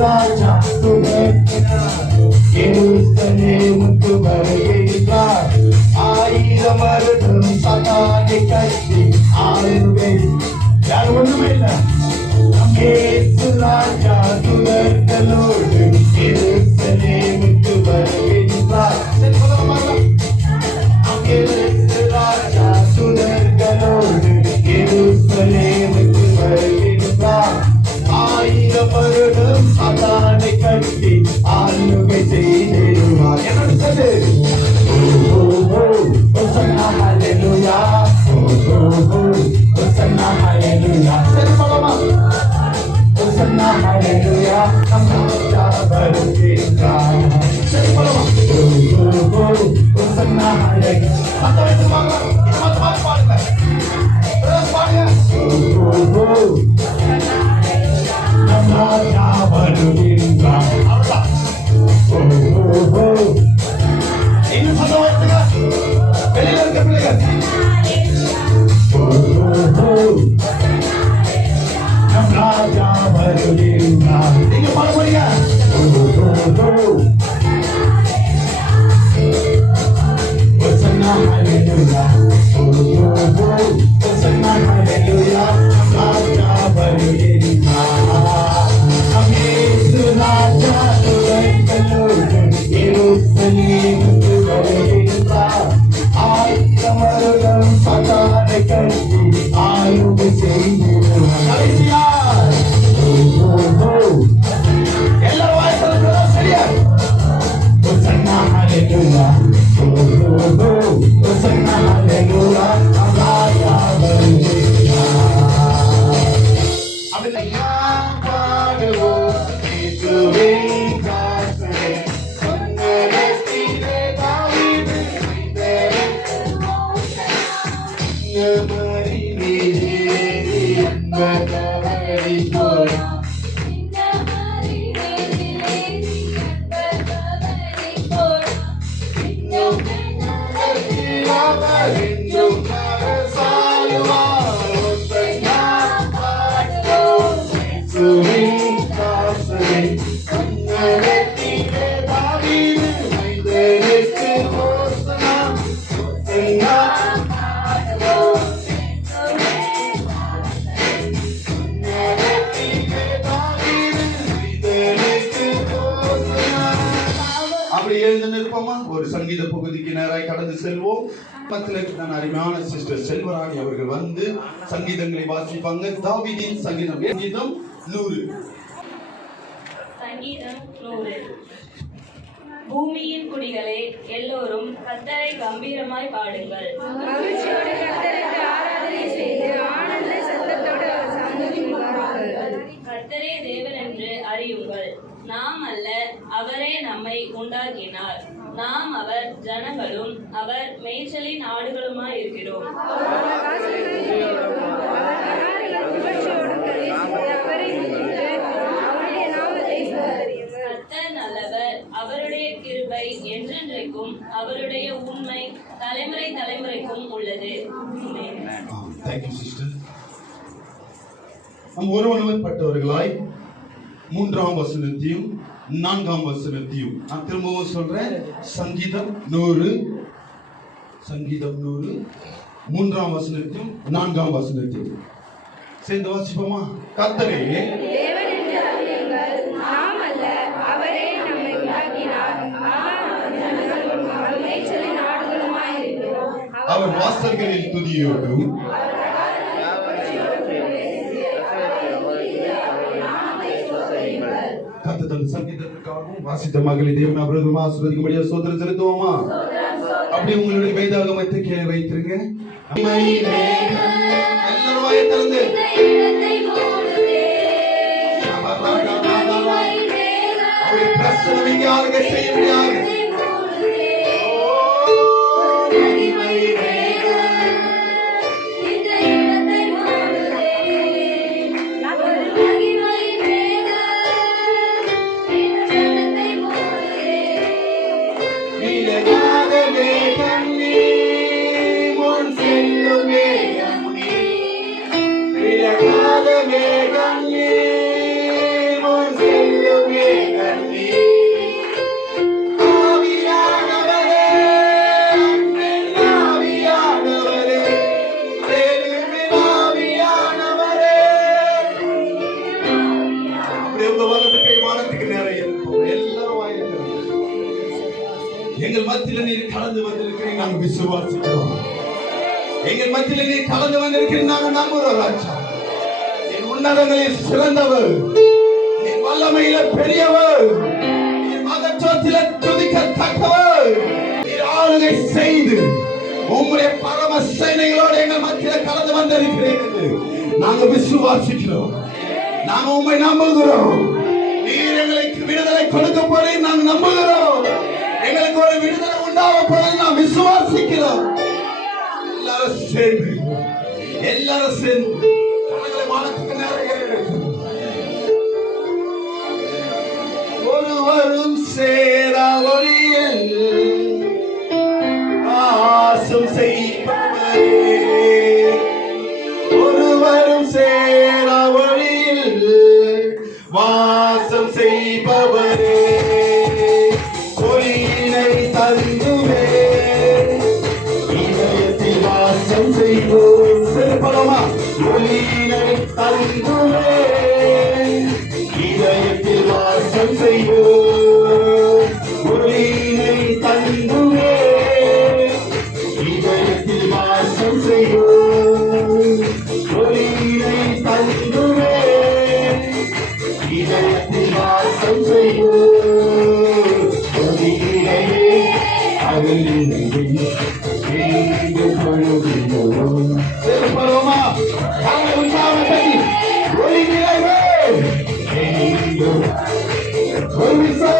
ராஜா எருசலேமுக்கு வருகிறார். 1000 வருடம் சதானை கட்டி ஆளுகை யார் ஒண்ணுமே இல்லை. ராஜா துணர்களோடு எருசலேமுக்கு வருகிறார். ராஜா துணர்களோடு எருசலேமுக்கு வருகிறார். 1000 வருடம் சதானை கட்டி ஆளுகை செய்திருவார். என்னது Hosanna hallelujah, Hosanna hallelujah. சரி சொல்லமா Hosanna hallelujah. நம்மா வருகிறார். சரி சொல்லமா Hosanna hallelujah. மத்த சொல்லுவாங்க மத்த பாடுங்க பாடுங்க நம்மா வருகிறார். இன்னும் சொல்ல வார்த்தைங்க வெளியில இருக்க பிள்ளைகள் நம் ராஜா வருகிறார். நீங்க பாட போறீங்க Hosanna hallelujah, Hosanna hallelujah. ராஜா வருகிறார். நம் இயேசு ராஜா துணைகளோடு எருசலேமுக்கு வருகிறார். 1000 வருடம் சதானை கட்டி ஆளுகை செய்திருவார். எல்லாரும் வாய் சொல்லுங்க சரியா Hosanna hallelujah, Hosanna hallelujah. ராஜா வருகிறார். அப்படி பாடுவோம் இயேசுவே காசரே உன்னதத்திலே தாவீது ஒரு சங்கீத பகுதிக்கு நேராக கடந்து செல்வோம். நான் அருமையான சிஸ்டர் செல்வராணி அவர்கள் வந்து சங்கீதங்களை வாசிப்பாங்க. தாவீதின் சங்கீதம் சங்கீதம் 100. சங்கீதம் 100. பூமியின் குடிகளே எல்லோரும் கர்த்தரை கம்பீரமாய் பாடுங்கள். மகிழ்ச்சியோடு கர்த்தருக்கு ஆராதனை செய்து ஆனந்த சத்தத்தோடு சந்தோஷிப்பார்கள். கர்த்தரே தேவன் என்று அறியுங்கள். நாம் அல்ல, அவரே நம்மை உண்டாக்கினார். நாம் அவர் ஜனங்களும் அவர் மேய்ச்சலின் ஆடுகளுமாய் இருக்கிறோம். கர்த்தர் நல்லவர், அவருடைய கிருபை என்றென்றைக்கும், அவருடைய உண்மை தலைமுறை தலைமுறைக்கும் உள்ளது. ஒருவனுப்பட்டவர்களாய் 3ஆம் வசனத்தையும் 4ஆம் வசனத்தையும் நான் திரும்பவும் சொல்றேன். சங்கீதம் 100 3ஆம் வசனத்தையும் 4ஆம் வசனத்தையும் சேர்ந்து வாசிப்போமா? கர்த்தரே தேவன் என்று அறியுங்கள். நாம் அல்ல, அவரே நம்மை உண்டாக்கினார். அவர் மேய்ச்சலின் ஆடுகளுமாய் இருக்கிறோம். அவர் வாசல்களில் துதியோடும் வாசித்த மகளை தேவன் அவர்களும் ஆசீர்வதிக்கும்படியா ஸ்தோத்திரம் செலுத்துவோமா? அப்படி உங்களுடைய வேதாகமத்தை கீழே வைத்திருங்க. எல்லாரும் வாயை திறந்து அவருடைய பிரசனம் இங்கே ஆளுகை செய்ய முடியாது. எங்கள் மத்தியில நீர் கலந்து வந்திருக்கிறீங்க, நாங்கள் விசுவாசிக்கிறோம். எங்கள் மத்தியில நீர் கலந்து வந்திருக்கிறீங்க, நாங்கள் நம்புறோம். ராஜா, நீர் உன்னதங்களில் சிறந்தவர், நீர் வல்லமையில பெரியவர், நீர் மகத்துவத்தில துதிக்கத்தக்கவர். நீர் ஆளுகை செய்து உங்களுடைய பரம சேனைகளோடு எங்கள் மத்தியில கலந்து வந்திருக்கிறீர்கள். நாங்கள் விசுவாசிக்கிறோம், நாங்கள் உண்மை நம்புகிறோம். நீர் எங்களுக்கு விடுதலை கொடுக்க போறீங்க, நாங்கள் நம்புகிறோம். எங்களுக்கு ஒரு விடுதலை உண்டாக போறது நாம் விசுவாசிக்கிறோம். எல்லாரும் சேர்ந்து வானத்துக்கு நேரம் ஒருவரும் சேரா ஒளியில் ஆசம் செய்பவரே, ஒருவரும் சேரா ஒளியில் வாசம் செய்பவரே, ஒளியினை தந்துவே இதயத்தில் வாசம் செய்வோம். சிறப்பலமா ஒளியினை தந்துவே இதயத்தில் வாசம் செய்வோம். ஒளியினை தந்துவே இதயத்தில் வாசம் செய்வோம். ஒளியினை தந்துவே இதயத்தில் வாசம் செய்வோம். ஒளியினையே அகலினையே எங்கும் பொழுதினோம். சிறப்பலமா உண்டாவதை ஒளியினையே எங்கும் ஒளிசை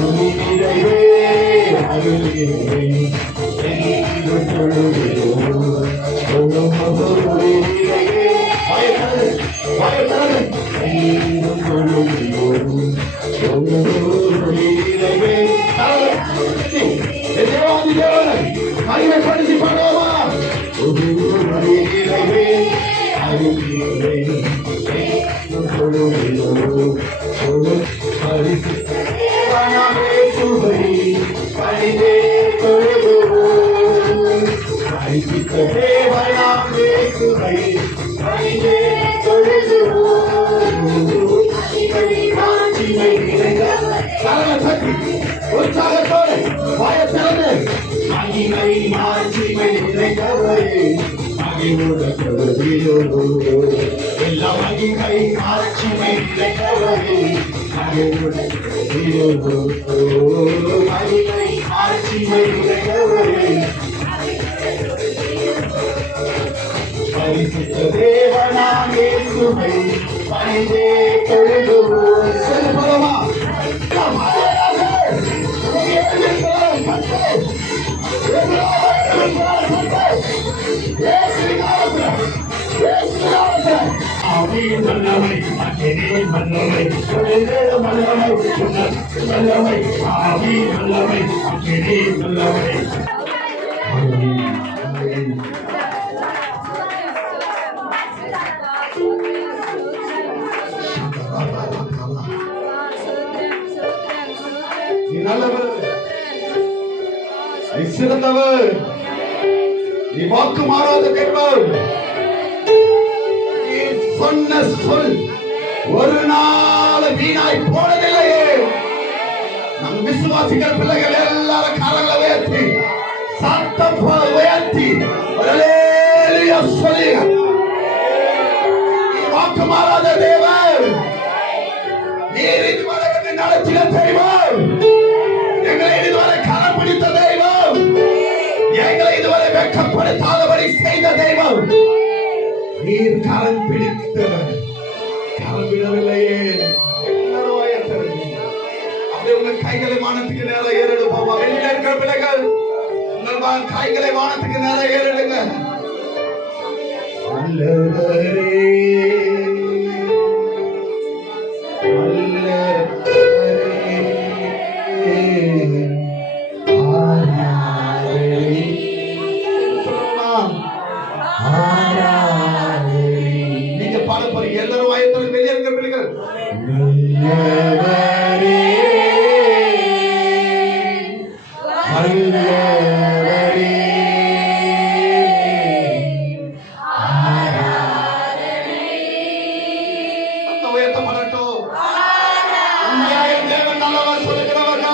ஒளியினையே அகலினையே எங்கும் பொழுதினோம். ஒளியினையே பயத்தது எங்கும் பொழுதினோம். ஒளியினையே தேவாதி தேவனை மகிமைப்படுத்தி பாடுவோமா? ஒளியினையே அகலினையே எங்கும் பொழுதினோம். உற்சாகத்தோடு பயத்திறந்து மகிமை மாட்சிமை நிறைந்தவரே, எல்லா மகிமை மாட்சிமை நிறைந்தவரே, மகிமை மாட்சிமை நிறைந்தவரே, பரிசுத்த தேவனாம் இயேசுவை பணிந்தே தொழுதுவோம். சிறப்பலமா வல்லமை வல்லமை வல்லமை ஆவி வல்லமை வல்லமை. நீ நல்லவர், நீ சிறந்தவர், நீ வாக்கு மாறாத கேட்பவர். நீ சொன்ன சொல் ஒரு நாள் வீணாய் போனதில்லையே. நம் விசுவாசிக்கிற பிள்ளைகள் எல்லாரும் கரங்களை உயர்த்தி சத்தம் போல உயர்த்தி அல்லேலூயா சொல்லி, நீ வாக்கு மாறாத தேவன், நீர் இதுவரை நடத்தின தெய்வம், எங்களை இதுவரை கரம் பிடித்த தெய்வம், எங்களை இதுவரை வெட்கப்படுத்தாதபடி செய்த தெய்வம். நீர் கரம் பிடித்தவர், கரம் விடவில்லையே. எல்லாரும் வாயத்தருங்க. அப்படியே உங்க கைகளை வானத்துக்கு நேரம் ஏறெடுப்போமா? வெளியில இருக்கிற பிள்ளைகள் உங்கள் கைகளை வானத்துக்கு நேரம் ஏறெடுங்க. நல்லவரே, நீங்க பாட போறீங்க. எல்லாரும் வாயத்தோடு வெளியே இருக்க பிள்ளைகள். நல்லவரே, நல்லவரே, உயர்த்தப்படட்டும். உண்மையாக தேவன் நல்லவர் சொல்லுகிறவர்கள்.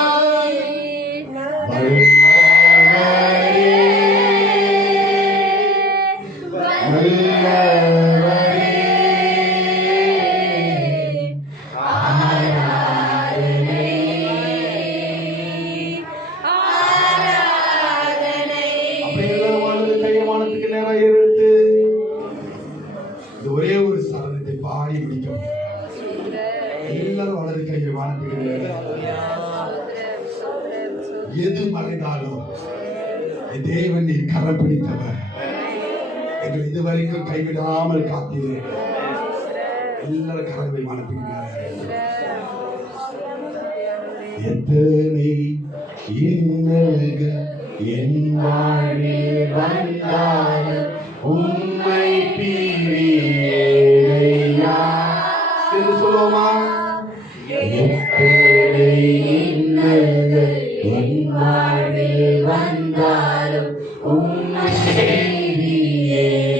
ஒரே ஒரு சரணத்தை பாடி முடிக்கும். எல்லாரும் வலது கையை வானத்துக்கு எது மறைந்தாலும் தேவன் நீ கரம் பிடித்தவர், எங்களை இதுவரைக்கும் கைவிடாமல் காத்தீர். எல்லாரும் கரங்களை வானத்துக்கு எத்தனை இன்னல்கள் என் வாழ்வில் வந்தாலும் உம்மை பிரியேனையா. சொல்லுவோமா? எத்தனை இன்னல்கள் என் வாழ்வில் வந்தாலும் உம்மை பிரியேனையா.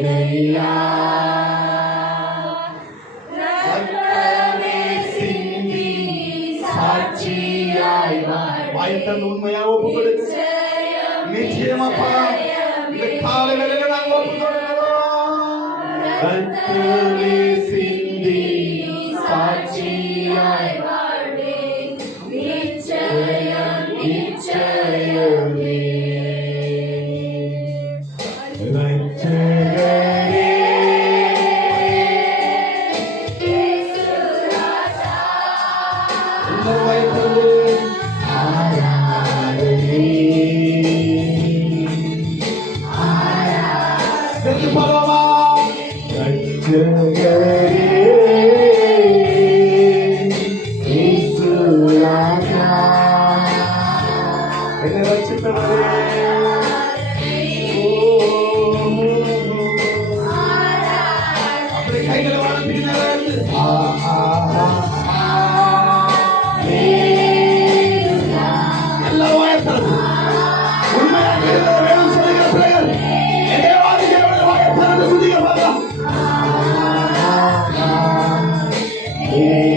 ரத்தமே சிந்தி சாட்சியாய் வாய்த்தன் உண்மையாக ஒப்புக்கொடு. நிச்சயமாப்பா இந்த கால வேளையில நாங்கள் ஒப்புக்கொடுக்கிறோம். ரத்தமே சிந்தி சாட்சியாய் வாழ்வேன், நிச்சயம் நிச்சயமே. ரட்சகரே, இயேசு ராஜா, இந்த வயதில் ஆராதனை சென்று போவோமா? ரட்சகரே, இயேசு ராஜா, என்னை ரட்சித்தவரே, அப்படி கைகளை வானத்துக்கு எல்லாரும் வாயத்தரது உண்மையாக வேணும் சொல்லுகிற பிள்ளைகள் வாயத்தரது சுதிக பார்க்கலாம்.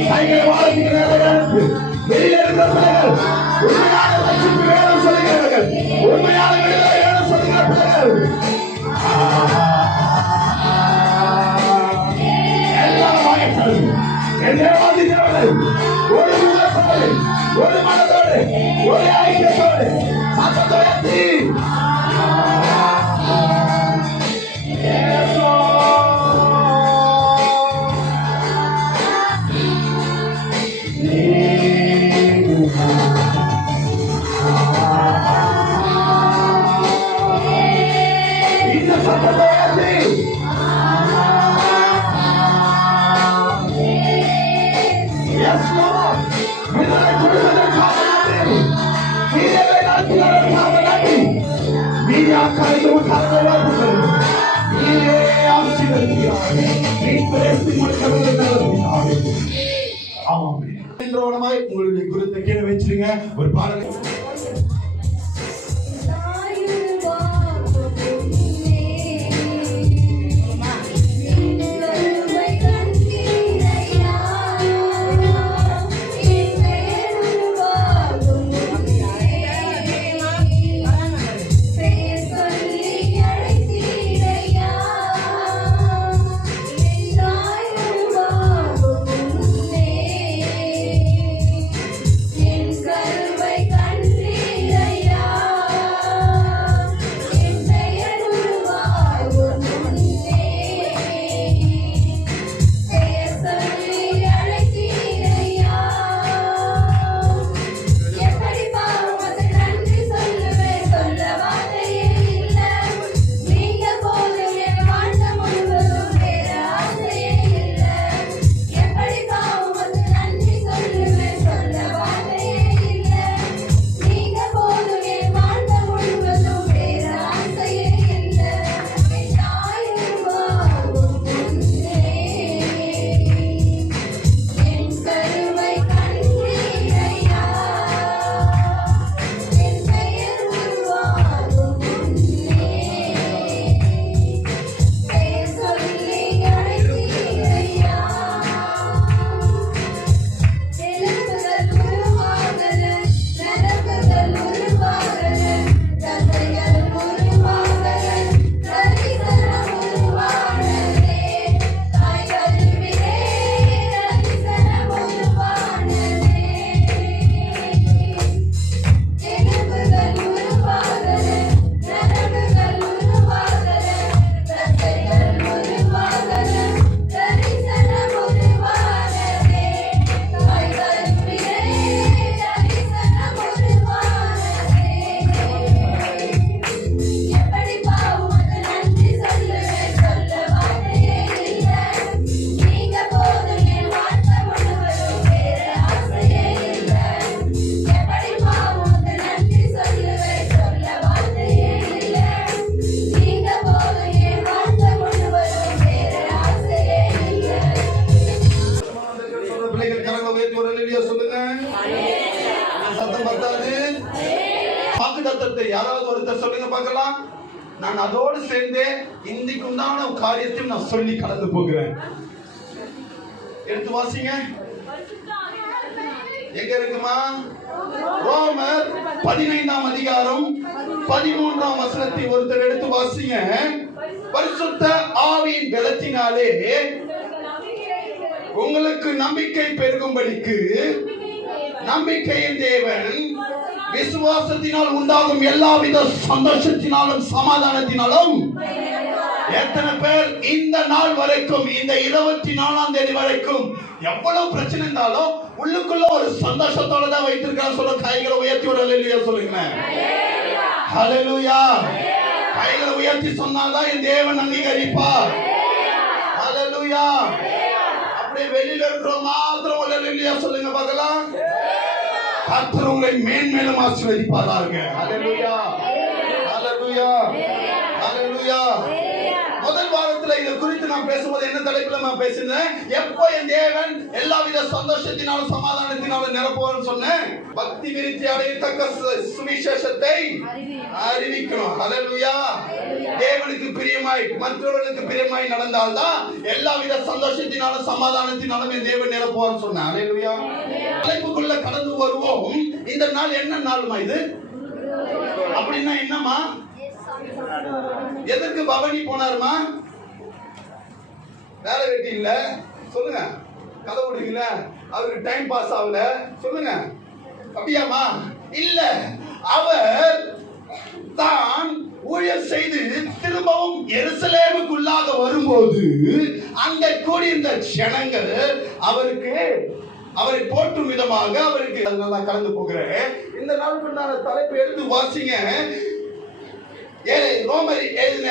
கைகளை வானத்துக்கு நேரம் வெளியில இருக்கிற பிள்ளைகள் உண்மையான ரட்சிப்பு வேணும் சொல்லுகிறவர்கள், உண்மையான விடுதலை வேணும் சொல்லுகிற பிள்ளைகள் எல்லாரும் வாயத்தரது. ஒரு உள்ளத்தோடு, ஒரு மனதோடு, ஒரு ஐக்கியத்தோடு சத்தத்தோடு இந்த சத்தத்தோடு Yes, Lord. விடுதலை கொடுத்ததற்காக நன்றி. நீரே நடத்தினதற்காக நன்றி. நீரே அக்காரியமுக்காக வாழ்த்துக்கள். நீரே ஆசீர்வதிக்கிறாய். நீ பேசி முடித்தவர்கள் நல்லதுனாலே. ஆமென். இன்றோனமாய் உங்களுடைய குருத்தை கீழே வச்சிருங்க. ஒரு பாடலை நான் அதோடு சேர்ந்து இன்னைக்கு உண்டான காரியத்தையும் நான் சொல்லி கடந்து போகிறேன். எடுத்து வாசிங்க. எங்க இருக்குமா? ரோமர் 15ஆம் அதிகாரம் 13ஆம் வசனத்தை ஒருத்தர் எடுத்து வாசிங்க. பரிசுத்த ஆவியின் பலத்தினாலே உங்களுக்கு நம்பிக்கை பெருகும்படிக்கு நம்பிக்கையின் தேவன் விசுவாசத்தினால் உண்டாகும் எல்லாவித சந்தோஷத்தினாலும் சமாதானத்தினாலும் எத்தனை பேர் இந்த நாள் வரைக்கும், இந்த 24ஆம் தேதி வரைக்கும் எவ்வளவு பிரச்சனை இருந்தாலும் உள்ளுக்குள்ள ஒரு சந்தோஷத்தோட தான் வைத்திருக்காங்க. சொல்ல கைகளை உயர்த்தி ஒரு அல்லேலூயா சொல்லுங்க. ஹல்லேலூயா. கைகளை உயர்த்தி சொன்னாதான் என் தேவன் அங்கீகரிப்பார். ஹல்லேலூயா. அப்படியே வெளியில இருக்கிற மாத்திரம் ஒரு அல்லேலூயா சொல்லுங்க பார்க்கலாம். கர்த்தர் உங்களை மேன்மேலும் ஆசீர்வதிப்பாராக. ஹல்லேலூயா. ஹல்லேலூயா. ஹல்லேலூயா. முதல் வாரத்துல இத குறித்து நான் பேசும்போது என்ன தலைப்புல நான் பேசினேன்? எப்போ என் தேவன் எல்லாவித சந்தோஷத்தினாலும் சமாதானத்தினாலும் நிரப்புவார்னு சொன்னேன். பக்தி விருத்தி அடையத்தக்க சுவிசேஷத்தை அறிவிக்கணும். ஹல்லேலூயா. தேவனுக்கு பிரியமாய் மற்றவர்களுக்கு பிரியமாய் நடந்தால்தான் எல்லாவித சந்தோஷத்தினாலும் சமாதானத்தினாலும் என் தேவன் நிரப்புவார்னு சொன்னேன். ஹல்லேலூயா. தலைப்புக்குள்ள கடந்து வருவோம். இந்த நாள் என்ன நாள்மா இது? அப்படின்னா என்னமா? எதற்கு பவனி போனாருமா? வேலை வெட்டி இல்ல சொல்லுங்க. கதை விடுவீங்கள, அவருக்கு டைம் பாஸ் ஆகல சொல்லுங்க. அப்படியாமா? இல்ல, அவர் தான் ஊழியர் செய்து திரும்பவும் எருசலேமுக்குள்ளாக வரும்போது அங்க கூடியிருந்த ஜனங்கள் அவரை போற்றும் விதமாக அவருக்கு அதனால கலந்து போகிறேன். இந்த நாளுக்கு நான் தலைப்பு எடுத்து வாசிங்க. ரோமர் எழுதின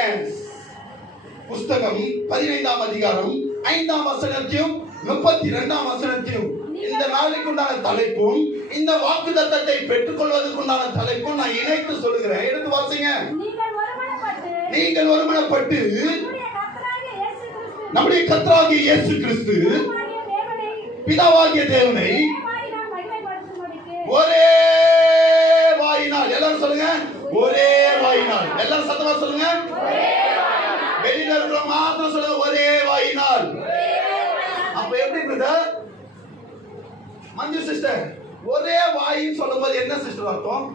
புஸ்தகம் 15ஆம் அதிகாரம் 5ஆம் வசனத்தையும் 32ஆம் வசனத்தையும் இந்த நாளுக்கு உண்டான தலைப்பும் இந்த வாக்குத்தத்தத்தை பெற்றுக் கொள்வதற்குண்டான தலைப்பும் நான் இணைத்து சொல்லுகிறேன். எடுத்து வாசிங்க. நீங்கள் ஒருமனப்பட்டு நம்முடைய கர்த்தராகிய இயேசு கிறிஸ்து பிதாவாகிய தேவனை ஒரே வாயினால், எல்லாரும் சொல்லுங்க, ஒரே வாயினால். எல்லாரும் சத்தமா சொல்லுங்க. வெளியில இருக்கிற மாத்திரம் சொல்லுங்க, ஒரே வாயினால். அப்ப எப்படி பிரதர்? மஞ்சு சிஸ்டர், ஒரே வாயின்னு சொல்லும்போது என்ன சிஸ்டர் அர்த்தம்?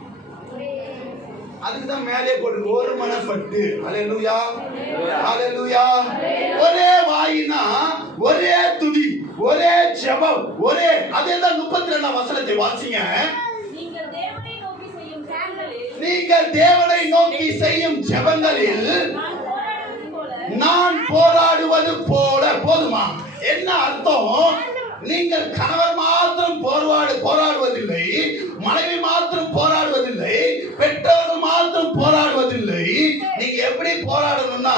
அதுக்குதான் மேலே போட்டு ஒரு மனப்பட்டு. ஹல்லேலூயா. ஹல்லேலூயா. ஒரே வாயினா ஒரே துதி, ஒரே ஜெபம், ஒரே. அதேதான் 32ஆம் வசனத்தை வாசிங்க. நீங்கள் தேவனை நோக்கி செய்யும் ஜெபங்களில் நான் போராடுவது போல. போதுமா? என்ன அர்த்தம்? நீங்கள் கணவர் மாத்திரம் போராடுவதில்லை, மனைவி மாத்திரம் போராடுவதில்லை, பெற்றோர்கள் மாத்திரம் போராடுவதில்லை. நீங்க எப்படி போராடணும்னா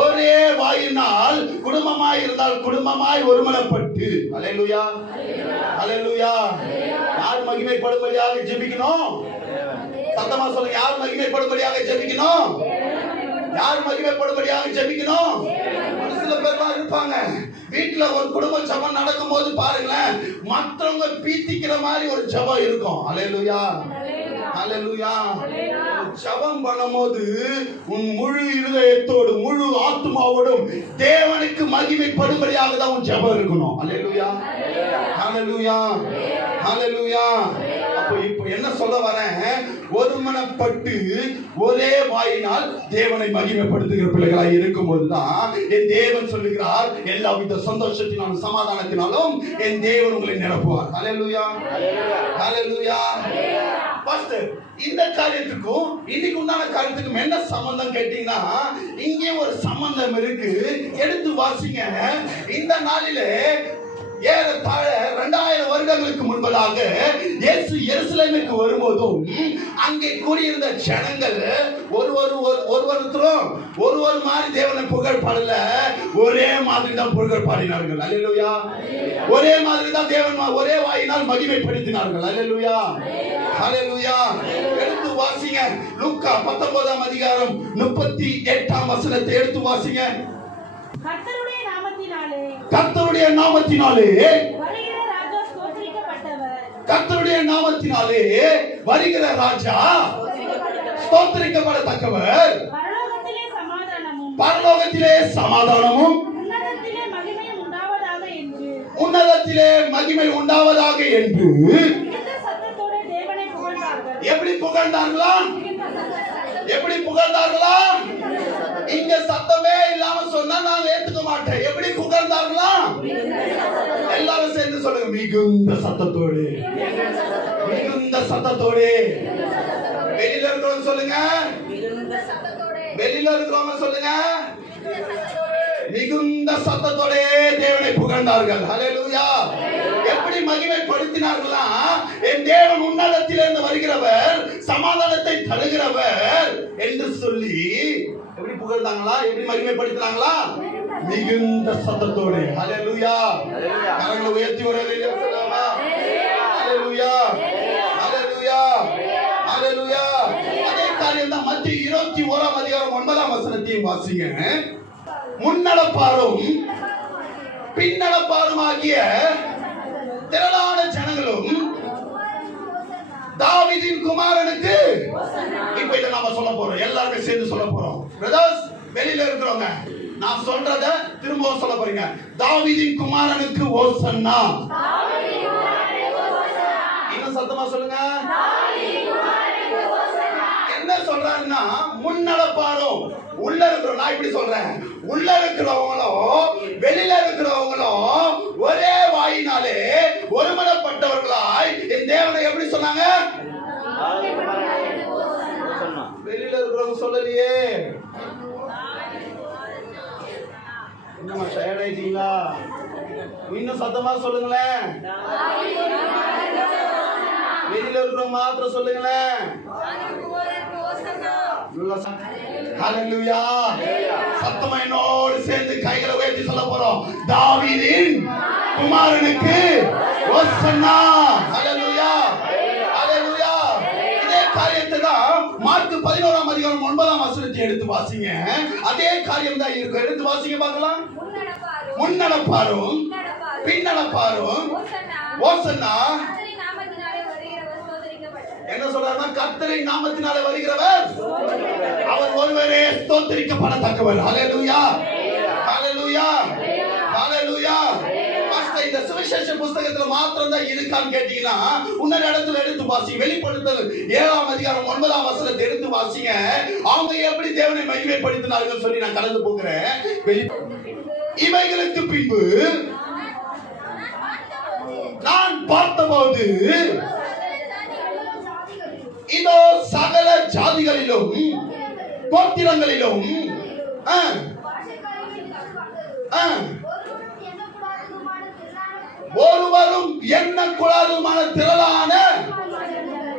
ஒரே வாயினால் குடும்பமாய் இருந்தால் குடும்பமாய் ஒருமனப்பட்டு. ஹல்லேலூயா. ஹல்லேலூயா. யார் மகிமைப்படும்படியாக ஜெபிக்கணும்? சத்தமா சொல்லுங்க. யார் மகிமைப்படும்படியாக ஜெபிக்கணும்? யார் மகிமைப்படும்படியாக ஜெபிக்கணும்? ஒரு சில பேர்லாம் இருப்பாங்க, வீட்டுல ஒரு குடும்ப ஜெபம் நடக்கும் போது பாருங்களேன், மற்றவங்க பீத்திக்கிற மாதிரி ஒரு ஜெபம் இருக்கும். ஹல்லேலூயா. ஹல்லேலூயா. ஜெபம் பண்ணும்போது உன் முழு இருதயத்தோடு முழு ஆத்மாவோடும் தேவனுக்கு மகிமைப்படும்படியாக தான் உன் ஜெபம் இருக்கணும். ஹல்லேலூயா. ஹல்லேலூயா. ஹல்லேலூயா. அப்ப இப்ப என்ன சொல்ல வரேன்? ஒருமனப்பட்டு ஒரே வாயினால் தேவனை மகிமைப்படுத்துகிற பிள்ளைகளாய் இருக்கும் போதுதான் என் தேவன் சொல்லுகிறார், எல்லாவித சந்தோஷத்தினாலும் சமாதானத்தினாலும் என் தேவன் உங்களை நிரப்புவார். ஹல்லேலூயா. ஹல்லேலூயா. பாஸ்டர், இந்த காரியத்துக்கும் இன்னைக்கு உண்டான காரியத்துக்கும் என்ன சம்பந்தம் கேட்டீங்கன்னா, இங்கே ஒரு சம்பந்தம் இருக்கு. எடுத்து வாசிங்க. இந்த நாளிலே ஏறத்தாழ 2000 வருடங்களுக்கு முன்பதாக இயேசு எருசலேமுக்கு வரும்போதும் அங்கே கூடியிருந்த ஜனங்கள் ஒருவர் மாதிரி தேவனை புகழ் பாடல, ஒரே மாதிரி தான் புகழ் பாடினார்கள். அல்லேலூயா. ஒரே மாதிரி தான் தேவன் ஒரே வாயினால் மகிமைப்படுத்தினார்கள். அல்லேலூயா. ஹல்லேலூயா. எடுத்து வாசிங்க. லூக்கா 19ஆம் அதிகாரம் 38ஆம் வசனத்தை எடுத்து வாசிங்க. கர்த்தருடைய நாமத்தினாலே கர்த்தருடைய நாமத்தினாலே வருகிற ராஜா ஸ்தோத்திரிக்கப்படத்தக்கவர். பரலோகத்திலே சமாதானமும் உன்னதத்திலே மகிமையும் உண்டாவதாக என்று உன்னதத்திலே மகிமை உண்டாவதாக என்று மிகுந்த சத்தத்தோடு தேவனை புகழ்ந்தார்கள். எப்படி புகழ்ந்தார்களா? எப்படி புகழ்ந்தார்களா? இங்க சத்தமே இல்லாம சொன்னா நான் ஏத்துக்க மாட்டேன். எப்படி புகழ்ந்தார்களா? எல்லாரும் சேர்ந்து சொல்லுங்க, மிகுந்த சத்தத்தோடு. மிகுந்த சத்தத்தோடு. வெளியில இருக்கிறவங்க சொல்லுங்க, வெளியில இருக்கிறவங்க சொல்லுங்க, மிகுந்த சத்தத்தோட தேவனை புகழ்ந்தார்கள். ஹல்லேலூயா. எப்படி மகிமைப்படுத்தினார்களா? என் தேவன் உன்னதத்திலிருந்து வருகிறவர், சமாதானத்தை தருகிறவர் என்று சொல்லி எப்படி புகழ்ந்தாங்களா? எப்படி மகிமைப்படுத்தினாங்களா? மிகுந்த சத்தத்தோடு. ஹல்லேலூயா. கரங்களை உயர்த்தி ஒரு ஹல்லேலூயா சொல்லலாமா? ஹல்லேலூயா. ஹல்லேலூயா. ஹல்லேலூயா. அதே காரியம் தான் மத்திய 21ஆம் அதிகாரம் 9ஆம் வசனத்தையும் வாசிங்க. முன்னடப்பாரும் பின்னடப்பாரும் ஆகிய திரளான ஜனங்களும் தாவீதின் குமாரனுக்கு, இப்ப இதை நாம சொல்ல போறோம், எல்லாருமே சேர்ந்து சொல்ல போறோம். பிரதர்ஸ், வெளியில இருக்கிறவங்க நான் சொல்றத திரும்பவும் சொல்ல போறீங்க. தாவீதின் குமாரனுக்கு ஓசன்னா. இன்னும் சத்தமா சொல்லுங்க. என்ன சொல்றாருன்னா, முன்னடப்பாரும் உள்ள இருக்கிறோம். நான் இப்படி சொல்றேன், உள்ள இருக்கிறவங்களும் வெளியில இருக்கிறவங்களும் ஒரே வாயினாலே ஒருமனப்பட்டவர்களாய் என் தேவனை எப்படி சொன்னாங்க? வெளியில இருக்கிறவங்க சொல்லலையே. என்னமா டயர்ட் ஆயிட்டீங்களா? இன்னும் சத்தமா சொல்லுங்களேன். வெளியில இருக்கிறவங்க மாத்திரம் சொல்லுங்களேன். ஹல்லேலூயா. சத்தமா என்னோடு சேர்ந்து கைகளை உயர்த்தி சொல்ல போறோம். தாவீதின் குமாரனுக்கு ஓசன்னா. ஹல்லேலூயா. ஹல்லேலூயா. இதே காரியத்தை தான் மார்க் 11ஆம் அதிகாரம் 9ஆம் வசனத்தை எடுத்து வாசிங்க. அதே காரியம் தான் இருக்கு. எடுத்து வாசிங்க பார்க்கலாம். முன்னடப்பாரும் பின்னடப்பாரும் ஓசன்னா. என்ன சொல்றாருன்னா, கர்த்தரை நாமத்தினாலே வருகிறவர் அவர் ஒருவரே ஸ்தோத்திரிக்கப்படத்தக்கவர். ஹல்லேலூயா. ஹல்லேலூயா. ஹல்லேலூயா. பாஸ்டர், இந்த சுவிசேஷ புத்தகத்துல மாத்திரம் தான் இருக்கான்னு கேட்டீங்கன்னா, இன்னொரு இடத்துல எடுத்து வாசிங்க. வெளிப்படுத்தல் 7ஆம் அதிகாரம் 9ஆம் வசனத்தை எடுத்து வாசிங்க. அவங்க எப்படி தேவனை மகிமைப்படுத்தினார்கள் சொல்லி நான் கடந்து போகிறேன். இவைகளுக்கு பின்பு நான் பார்த்தபோது இதோ சகல ஜாதிகளிலும் கோத்திரங்களிலும் ஒருவரும் எண்ணக்கூடாதுமான திரளான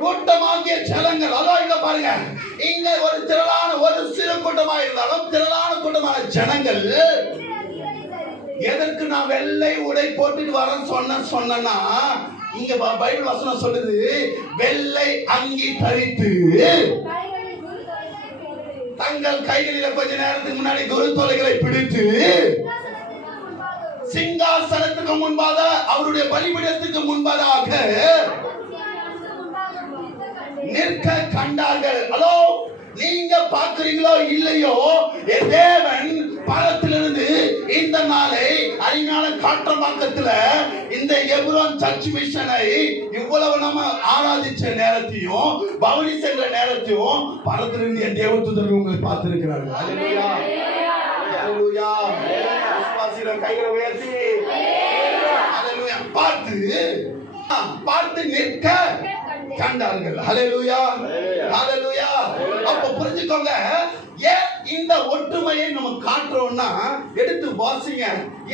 கூட்டமாகிய ஜனங்கள். அதான் இங்க பாருங்க, இங்க ஒரு திரளான, ஒரு சிறு கூட்டமா இருந்தாலும் திரளான கூட்டமான ஜனங்கள். எதற்கு நான் வெள்ளை உடை போட்டுட்டு வரேன்னு சொன்னா, இங்க பைபிள் வசனம் சொல்லுது, வெள்ளை அங்கி தரித்து தங்கள் கைகளில கொஞ்ச நேரத்துக்கு முன்னாடி குருத்தோலைகளை பிடித்து சிங்காசனத்துக்கு முன்பாக, அவருடைய பலிபீடத்துக்கு முன்பதாக நிற்க கண்டார்கள். ஹலோ, நீங்க பாக்குறீங்களோ இல்லையோ, என் தேவன் பரத்திலிருந்து இந்த நாளை அருமையான காற்றமாக்கத்துல இந்த எப்ரோன் சர்ச் மிஷனை இவ்வளவு நம்ம ஆராதிச்ச நேரத்தையும் பவனி சென்ற நேரத்தையும் பரத்திலிருந்து என் தேவதூதர்கள் உங்களை பார்த்திருக்கிறார்கள். ஹல்லேலூயா. ஹல்லேலூயா. விசுவாசிகள் கைகளை உயர்த்தி ஹல்லேலூயா பார்த்து நிற்க கண்டார்கள். ஹல்லேலூயா. ஹல்லேலூயா. அப்ப புரிஞ்சுக்கோங்க, ஏன் இந்த ஒற்றுமையை நம்ம காட்டுறோம்னா, எடுத்து வாசிங்க.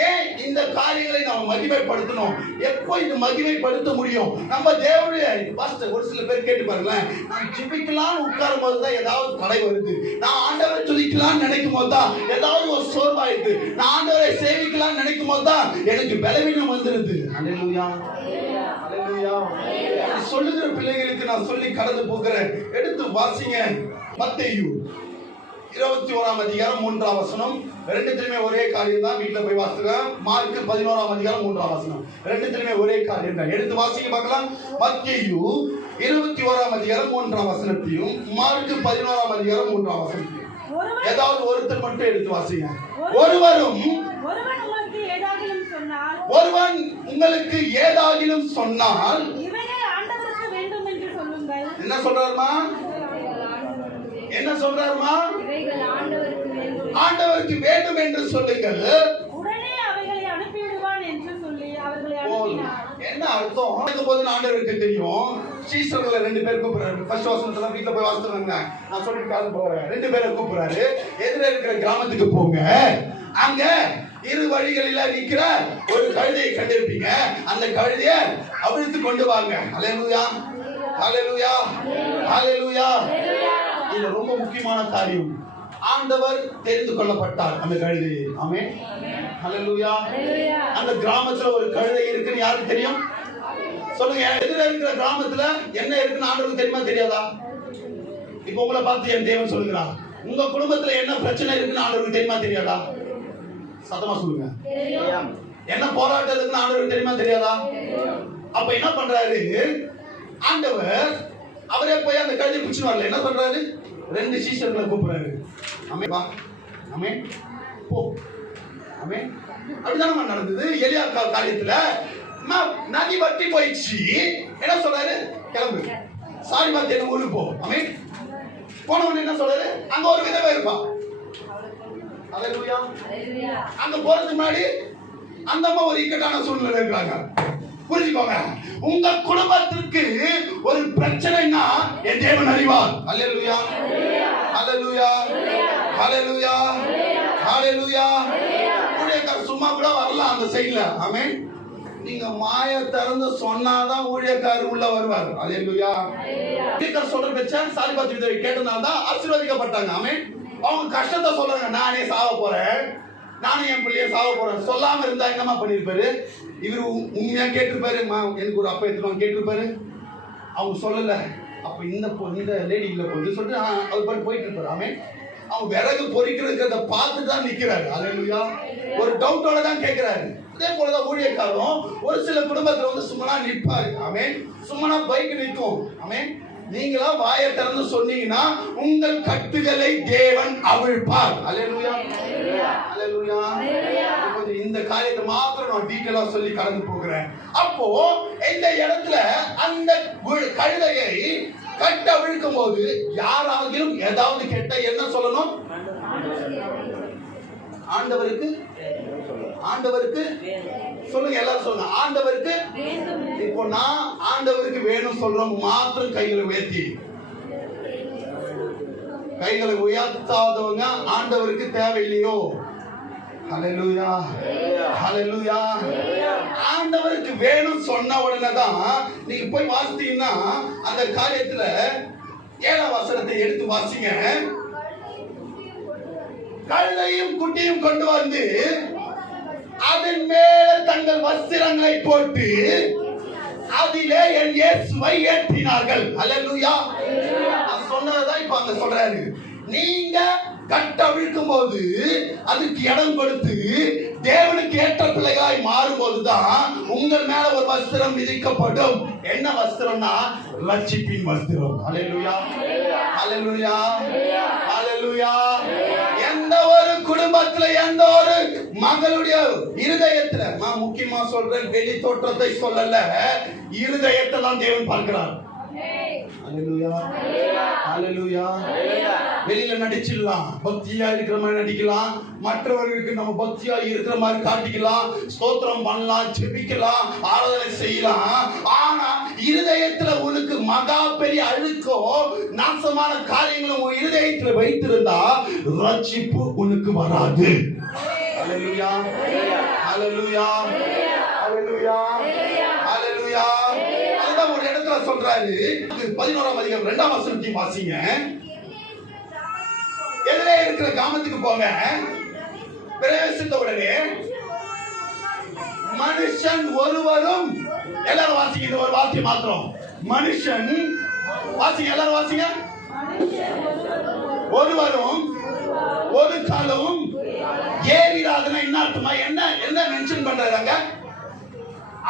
ஏன் இந்த காரியங்களை நம்ம மகிமைப்படுத்தணும்? எப்போ இது மகிமைப்படுத்த முடியும்? நம்ம தேவனுடைய பாஸ்டர், ஒரு சில பேர் கேட்டு பாருங்களேன், நான் ஜெபிக்கலாம்னு உட்காரும் போது தான் ஏதாவது தடை வருது. நான் ஆண்டவரை துதிக்கலாம்னு நினைக்கும் போது தான் ஏதாவது ஒரு சோர்வாயிடுது. நான் ஆண்டவரை சேவிக்கலாம்னு நினைக்கும் போது தான் எனக்கு பலவீனம் வந்துருது. ஹல்லேலூயா. ஹல்லேலூயா. சொல்லுகிற பிள்ளைகளுக்கு நான் சொல்லி கடந்து போகிறேன். எடுத்து வாசிங்க. மத்தேயு 21ஆம் அதிகாரம் 3ஆம் வசனம். ரெண்டுத்திலுமே ஒரே காரியம் தான். வீட்டுல போய் வாசிங்க. மார்க் 11ஆம் அதிகாரம் 3ஆம் வசனம். ரெண்டுத்திலுமே ஒரே காரியம் தான். எடுத்து வாசிங்க பார்க்கலாம். மத்தேயு 21ஆம் அதிகாரம் 3ஆம் வசனத்தையும் மார்க் 11ஆம் அதிகாரம் 3ஆம் வசனத்தையும். ஏதாவது ஒருத்தர் மட்டும் எடுத்து வாசிங்க. ஒருவன் உங்களுக்கு ஏதாகிலும் சொன்னால் இவைகள் ஆண்டவருக்கு வேண்டும் என்று சொல்லுங்கள். என்ன சொல்றாருமா? என்ன சொல்றாருமா? ஆண்டவருக்கு வேண்டும் என்று சொல்லுங்கள். உடனே அவைகளை அனுப்பிவிடுவான் என்று சொல்லி அவர்களை அனுப்பினார். என்ன அர்த்தம்? போது ஆண்டவருக்கு தெரியும். சீசர்களை 2 பேர் கூப்பிடுறாரு. ஃபர்ஸ்ட் வசனத்துல வீட்டுல போய் வாசிச்சுங்க. நான் சொல்லிட்டு போறேன். 2 பேரை கூப்பிடுறாரு. எதிர இருக்கிற கிராமத்துக்கு போங்க. அங்க இரு வழிகளில நிக்கிற ஒரு கழுதையை கண்டிருப்பீங்க. அந்த கழுதையை அவிழ்த்து கொண்டு வாங்க. ஹல்லேலூயா, ஹல்லேலூயா, ஹல்லேலூயா. இது ரொம்ப முக்கியமான காரியம். ஆண்டவர் தெரிந்து கொள்ளப்பட்டார் அந்த கழுதையை. ஆமென், ஹல்லேலூயா. அந்த கிராமத்துல ஒரு கழுதை இருக்குன்னு யாருக்கு தெரியும்? சொல்லுங்க. எதிர இருக்கிற கிராமத்துல என்ன இருக்குன்னு ஆண்டவருக்கு தெரியுமா தெரியாதா? இப்ப உங்களை பார்த்து என் தேவன் சொல்லுகிறான், உங்க குடும்பத்துல என்ன பிரச்சனை இருக்குன்னு ஆண்டவருக்கு தெரியுமா தெரியாதா? சத்தமா சொல்லுங்க. என்ன போராட்டம் இருக்குன்னு ஆண்டவருக்கு தெரியுமா தெரியாதா? அப்ப என்ன பண்றாரு ஆண்டவர்? அவரே போய் அந்த கழுதை பிடிச்சு வரல. என்ன பண்றாரு? 2 சீஷர்களை கூப்பிடுறாரு. ஆமென், வா, ஆமென், போ, ஆமென். அப்படிதானே நடந்தது எலியா காரியத்துல. நதி வட்டி போயிடுச்சு. என்ன சொல்றாரு? கிளம்பு, சாரி பார்த்து என்ன ஊருக்கு போ. ஆமென். போனவன் என்ன சொல்றாரு? அங்க ஒரு விதவை இருப்பா. ஹல்லேலூயா. அங்க போறதுக்கு முன்னாடி அந்த அம்மா ஒரு இக்கட்டான சூழ்நிலை இருக்காங்க. புரிஞ்சுக்கோங்க. உங்க குடும்பத்திற்கு ஒரு பிரச்சனைனா என் தேவன் அறிவார். ஹல்லேலூயா, ஹல்லேலூயா, ஹல்லேலூயா, ஹல்லேலூயா. ஊழியக்காரர் சும்மா கூட வரலாம் அந்த சைடுல. ஆமென். நீங்க மாய திறந்து சொன்னாதான் ஊழியக்காரர் உள்ள வருவார். ஹல்லேலூயா. ஊழியக்காரர் சொல்ற பேச்ச சாரிபாத் விதவை கேட்டனால தான் ஆசீர்வதிக்கப்பட்டாங்க. ஆமென். அவங்க கஷ்டத்தை சொல்றாங்க. நானே சாவ போறேன், நானும் என் பிள்ளைய சாவ போறேன். சொல்லாம இருந்தா என்னமா பண்ணிருப்பாரு? இவரு உண்மையா கேட்டிருப்பாரு. எனக்கு ஒரு அப்பா எடுத்துருவாங்க கேட்டிருப்பாரு. அவங்க சொல்லல. அப்ப இந்த லேடி இல்ல போது சொல்லிட்டு அவர் பாட்டு போயிட்டு இருப்பாரு. ஆமென். அவங்க விறகு பொறிக்கிறத பார்த்து தான் நிக்கிறாரு. ஹல்லேலூயா. ஒரு டவுட்டோட தான் கேட்கிறாரு. அதே போலதான் ஊழியக்காரரும் ஒரு சில குடும்பத்துல வந்து சும்மா நிற்பாரு. ஆமென். சும்மா பைக் நிற்கும். ஆமென். நீங்களா வாயை திறந்து சொன்னீங்கன்னா உங்கள் கட்டுகளை தேவன் அவிழ்ப்பார். ஹல்லேலூயா, ஹல்லேலூயா. இந்த காரியத்தை மாத்திரம் நான் டீட்டெயிலா சொல்லி கடந்து போகிறேன். அப்போ இந்த இடத்துல அந்த கழுதையை கட்ட அவிழ்க்கும் போது யாராகிலும் ஏதாவது கேட்ட என்ன சொல்லணும்? ஆண்டவருக்கு, ஆண்டவருக்கு சொல்லுங்க. எல்லாரும் சொல்லுங்க. ஆண்டவருக்கு. இப்போ நான் ஆண்டவருக்கு வேணும் சொல்றோம் மாத்திரம் கைகளை உயர்த்தி. கைகளை உயர்த்தாதவங்க ஆண்டவருக்கு தேவையில்லையோ? ஹல்லேலூயா, ஹல்லேலூயா. ஆண்டவருக்கு வேணும் சொன்ன உடனே தான் நீங்க போய் வாசித்தீங்கன்னா அந்த காரியத்துல 7ஆம் வசனத்தை எடுத்து வாசிங்க. கழுதையும் குட்டியும் கொண்டு வந்து அதன் மேல தங்கள் வஸ்திரங்களை போட்டு அதிலே என் இயேசுவை ஏற்றினார்கள். ஹல்லேலூயா. நான் சொன்னதான் இப்ப அங்க சொல்றாரு. நீங்க கட்டவிழ்க்கும் போது அதுக்கு இடம் கொடுத்து தேவனுக்கு ஏற்ற பிள்ளைகளாய் மாறும் போதுதான் உங்கள் மேல ஒரு வஸ்திரம் விதிக்கப்படும். என்ன வஸ்திரம்னா ரட்சிப்பின் வஸ்திரம். ஹல்லேலூயா, ஹல்லேலூயா, ஹல்லேலூயா. எந்த ஒரு குடும்பத்துல எந்த ஒரு மகளுடைய இருதயத்துல, நான் முக்கியமா சொல்றேன், வெளி தோற்றத்தை சொல்லல, இருதயத்தெல்லாம் தேவன் பார்க்கிறார். ஹல்லேலூயா, ஹல்லேலூயா. வெளியில நடிச்சிடலாம், பக்தியா இருக்கிற மாதிரி நடிக்கலாம், மற்றவர்களுக்கு நம்ம பக்தியா இருக்கிற மாதிரி காட்டிக்கலாம், ஸ்தோத்திரம் பண்ணலாம், ஜெபிக்கலாம், ஆராதனை செய்யலாம். ஆனா இருதயத்துல உனக்கு மகா பெரிய அழுக்கோ நாசமான காரியங்களும் உன் இருதயத்துல வைத்திருந்தா ரட்சிப்பு உனக்கு வராது. ஹல்லேலூயா, ஹல்லேலூயா, ஹல்லேலூயா, ஹல்லேலூயா. அதுதான் ஒரு இடத்துல சொல்றாரு. 11ஆம் அதிகாரம் 2ஆம் வசனத்தையும் வாசிங்க. எதிரே இருக்கிற கிராமத்துக்கு போங்க. பிரவேசித்த உடனே மனுஷன் ஒருவரும், எல்லாரும் வாசிங்க, இந்த ஒரு வார்த்தை மாத்திரம், மனுஷன் வாசிங்க, எல்லாரும் வாசிங்க. ஒருவரும் ஒரு காலமும் ஏறிராதுன்னா என்ன அர்த்தமா? என்ன மென்ஷன் பண்றாங்க?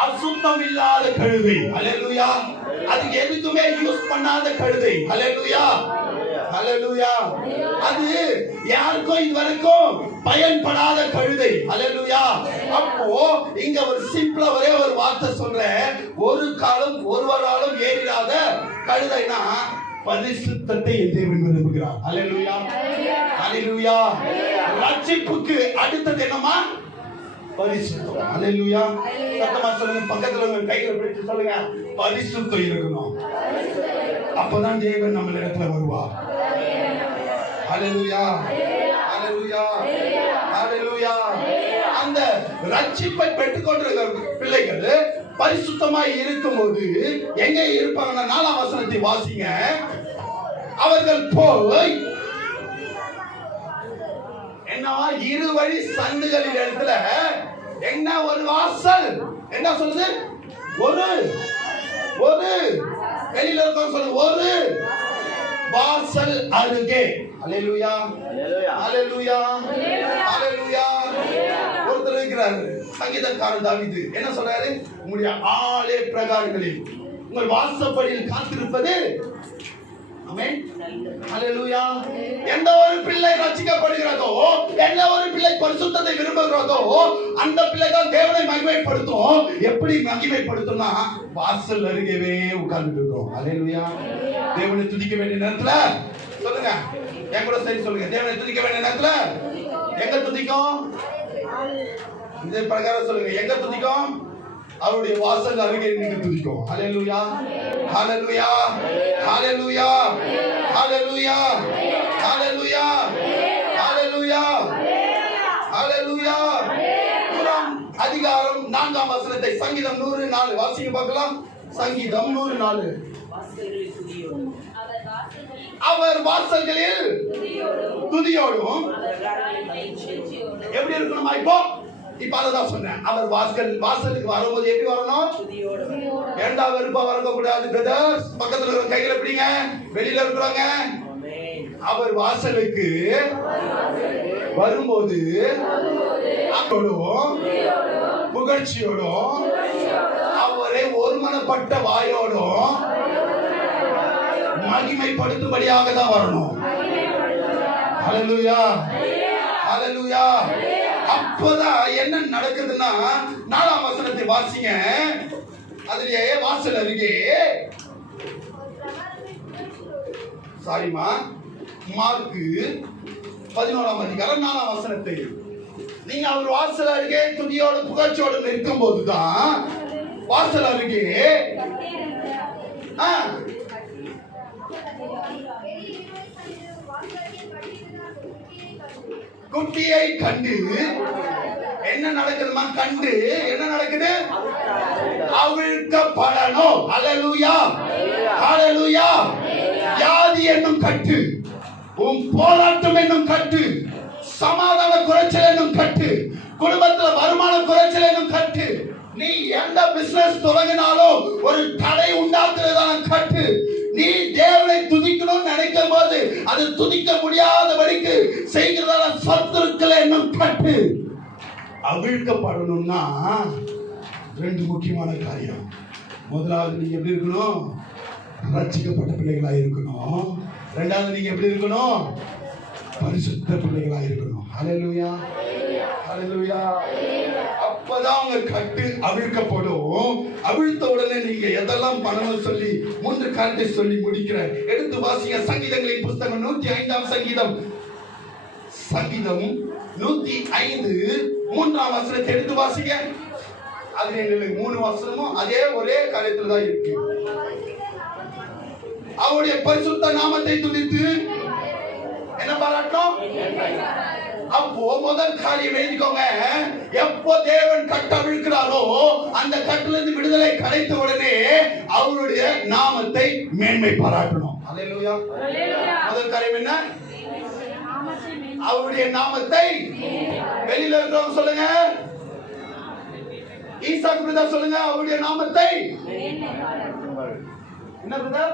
அசுத்தம் இல்லாத கழுதை. ஹல்லேலூயா. அது எதுக்குமே யூஸ் பண்ணாத கழுதை. ஹல்லேலூயா. ஹல்லேலூயா. அது யாருக்கும் இதுவரைக்கும் பயன்படாத கழுதை. ஹல்லேலூயா. அப்போ இங்க ஒரு சிம்பிளா ஒரே ஒரு வார்த்தை சொல்றேன். ஒரு காலம் ஒருவராலும் ஏறிடாத கழுதைனா பரிசுத்தத்தை தேவன் விரும்புகிறார். ஹல்லேலூயா. ஹல்லேலூயா. ரட்சிப்புக்கு அடுத்தது என்னமா? பரிசுத்தம். ஹல்லேலூயா. சத்தமா சொல்லுங்க. பக்கத்துல உங்க கையில பிடிச்சு சொல்லுங்க, பரிசுத்தம் இருக்கணும். அப்பதான் தேவன் நம்ம இடத்துல வருவார். ஹல்லேலூயா. ஹல்லேலூயா. ஹல்லேலூயா. அந்த ரட்சிப்பை பெற்றுக்கொண்டிருக்கிற பிள்ளைகள் பரிசுத்தமாய் இருக்கும்போது எங்க இருப்பாங்கன்னா 4ஆம் வசனத்தை வாசிங்க. அவர்கள் போய் என்னவா இரு வழி சந்துகளின் இடத்துல என்ன ஒரு வாசல் என்ன சொல்லுது? ஒரு வெளியில இருக்க சொல்லுது ஒரு வாசல் அருகே. ஹல்லேலூயா. ஹல்லேலூயா. ஹல்லேலூயா. ஒருத்தர் இருக்கிறாரு, சங்கீதக்காரன் தாவீது. என்ன சொல்றாரு? உங்களுடைய ஆலே பிரகாரங்களில் உங்கள் வாசப்படியில் காத்திருப்பது. ஆமென். ஹல்லேலூயா. எந்த ஒரு பிள்ளை ரட்சிக்கப்படுகிறதோ, எந்த ஒரு பிள்ளை பரிசுத்தத்தை விரும்புகிறதோ, அந்த பிள்ளை தான் தேவனை மகிமைப்படுத்தும். எப்படி மகிமைப்படுத்தும்னா வாசல் அருகேவே உட்கார்ந்து இருக்கோம். ஹல்லேலூயா. தேவனை துதிக்க வேண்டிய நேரத்துல சொல்லுங்க, என் கூட சரி சொல்லுங்க, தேவனை துதிக்க வேண்டிய நேரத்துல எங்க துதிக்கும்? இந்த பிரகாரம் சொல்லுங்க, எங்க துதிக்கும்? அவருடைய வாசல் அருகே நின்று துதிக்கும். ஹல்லேலூயா. ஹல்லேலூயா. ஹல்லேலூயா. ஹல்லேலூயா. ஹல்லேலூயா. ஹல்லேலூயா. ஹல்லேலூயா. அதிகாரம் 4ஆம் வசனத்தை சங்கீதம் 104 வாசிங்க பார்க்கலாம். சங்கீதம் 104. அவர் வாசல்களில் துதியோடும் எப்படி இருக்கணுமா? இப்ப அததான் சொன்னேன். அவர் வாசலுக்கு வரும்போது எப்படி வரணும்? ஏண்டா வெறுப்பா வரக்க கூடாது பிரதர்ஸ். பக்கத்துல இருக்கிற கைகளை பிடிங்க, வெளியில இருக்கிறாங்க. அவர் வாசலுக்கு வரும்போது புகழ்ச்சியோடும் அவரை ஒருமனப்பட்ட வாயோடும் மகிமைப்படுத்தும்படியாக தான் வரணும். ஹல்லேலூயா. ஹல்லேலூயா. அப்பதான் என்ன நடக்குதுன்னா 4ஆம் வசனத்தை வாசிங்க. அதுலயே வாசல் அருகே சாரிமா மார்க்கு 11ஆம் அதிகாரம் 4ஆம் வசனத்தை நீங்க அவர் வாசல் அருகே துதியோடு புகழ்ச்சியோடு நிற்கும் போதுதான் வாசல் அருகே குட்டியை கண்டு என்ன நடக்குதுமா? கண்டு என்ன நடக்குது? அவிழ்க்கப்படணும். ஹல்லேலூயா. ஹல்லேலூயா. வியாதி என்னும் கட்டு, உன் போராட்டம் என்னும் கட்டு, சமாதான குறைச்சல் என்னும் கட்டு, குடும்பத்துல வருமான குறைச்சல் என்னும் கட்டு, நீ எந்த பிசினஸ் தொடங்கினாலும் ஒரு தடை உண்டாக்குறதான கட்டு, நீ தேவனை துதிக்கணும்னு நினைக்கும் போது அது துதிக்க முடியாதபடிக்கு செய்கிறதான சத்துருக்கள் என்னும் கட்டு அவிழ்க்கப்படணும்னா 2 முக்கியமான காரியம். முதலாவது நீங்க எப்படி இருக்கணும்? ரட்சிக்கப்பட்ட பிள்ளைகளா இருக்கணும். இரண்டாவது நீங்க எப்படி இருக்கணும்? பரிசுத்த பிள்ளைகளா இருக்கணும். ஹல்லேலூயா. ஹல்லேலூயா. அப்பதான் உங்க கட்டு அவிழ்க்கப்படும். அவிழ்த்த உடனே நீங்க எதெல்லாம் பண்ணணும் சொல்லி 3 காரியத்தை சொல்லி முடிக்கிறேன். எடுத்து வாசிங்க. சங்கீதங்களின் புத்தகம் 105ஆம் சங்கீதம். சங்கீதம் 105 3ஆம் வசனத்தை எடுத்து வாசிங்க. அதுல 3 வசனமும் அதே ஒரே காரியத்துல தான் இருக்கு. அவருடைய பரிசுத்த நாமத்தை துதித்து என்ன பாராட்டணும்? அப்போ முதல் காரியம் எழுதிக்கோங்க. எப்போ தேவன் கட்டு அவிழ்க்கிறாரோ அந்த கட்டுல இருந்து விடுதலை கிடைத்த உடனே அவருடைய நாமத்தை மேன்மை பாராட்டணும். ஹல்லேலூயா. முதல் காரியம் என்ன? அவருடைய நாமத்தை வெளியில இருக்கிறவங்க சொல்லுங்க. ஈசாக்கு பிரதர் சொல்லுங்க, அவருடைய நாமத்தை என்ன பிரதர்?